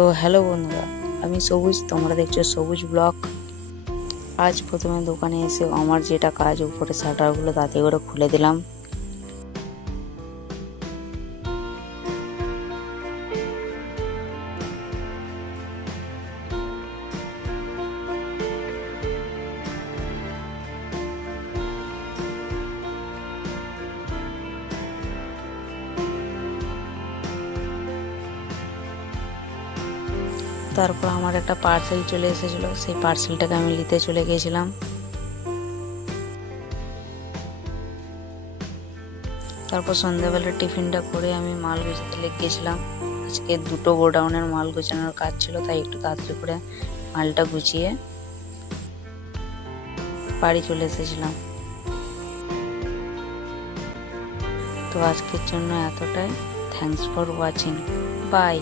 তো হ্যালো বন্ধুরা, আমি সবুজ, তোমরা দেখছো সবুজ ব্লগ। আজ প্রথমে দোকানে এসে আমার যেটা কাজ, উপরে শাটারগুলো তাতে করে খুলে দিলাম। তারপর আমার একটা পার্সেল চলে এসেছিলো, সেই পার্সেলটাকে আমি নিতে চলে গিয়েছিলাম। তারপর সন্ধ্যাবেলা টিফিনটা করে আমি মাল গোছাতে লেগে গেছিলাম। আজকে দুটো গোডাউনের মাল গোছানোর কাজ ছিল, তাই একটু তাড়াতাড়ি করে মালটা গুছিয়ে বাড়ি চলে এসেছিলাম। তো আজকের জন্য এতটাই। Thanks for watching. বাই।